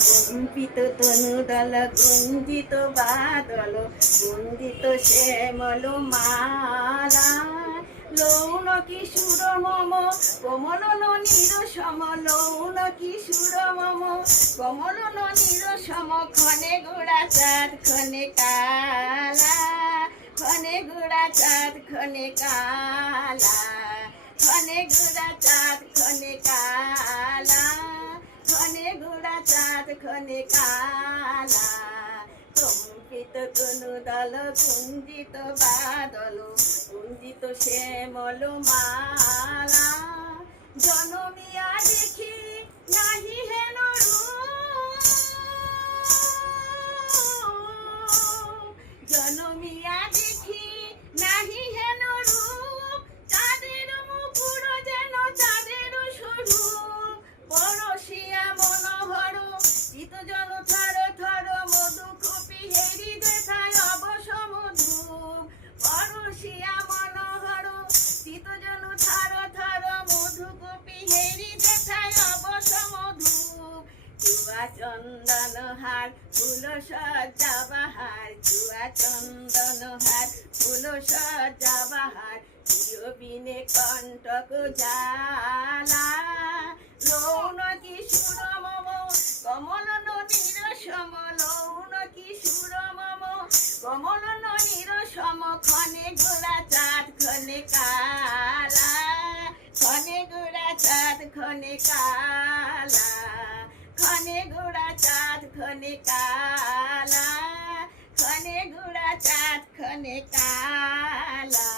কম্পিত তনুদল কুঞ্জিত বাদল কুঞ্জিত শ্যামল মালা লৌন কিশোর মম কমল ননীর সম লৌন কিশোর মম কমল ননীর সম ক্ষণে গোড়া চাঁদ ক্ষণে কালা ক্ষণে গোড়া চাঁদ ক্ষণে কালা ক্ষণে গোড়া চাঁদ ক্ষণে কালা ক্ষণে গোড়া চাঁদ ক্ষণে কালা কম্পিত তনুদল কুঞ্জিত বাদল কুঞ্জিত শ্যামল মালা জনমিয়া দেখি নাহি হেন রূপ জনমিয়া দেখি নাহি হেন রূপ চাঁদের মুকুর যেন চাঁদের স্বরূপ পরশিয়া মনোহর চিত জন থর থর মধু কপি হেরি দেখায় অবসম ধূপ পরশিয়া মনোহর চিত জন থর থর মধু কপি হেরি দেখায় অবসম ধূপ চুয়া চন্দন হার ফুল সজ্জা বাহার চুয়া চন্দন হার ফুল সজ্জা বাহার প্রিয় বিনে কণ্টক জালা লৌন কিশোর মম কমল ননীর সম লৌন কিশোর মম কমল ননীর সম ক্ষণে গোড়া চাঁদ ক্ষণে কালা ক্ষণে গোড়া চাঁদ ক্ষণে কালা ক্ষণে গোড়া চাঁদ ক্ষণে কালা ক্ষণে গোড়া চাঁদ ক্ষণে কালা।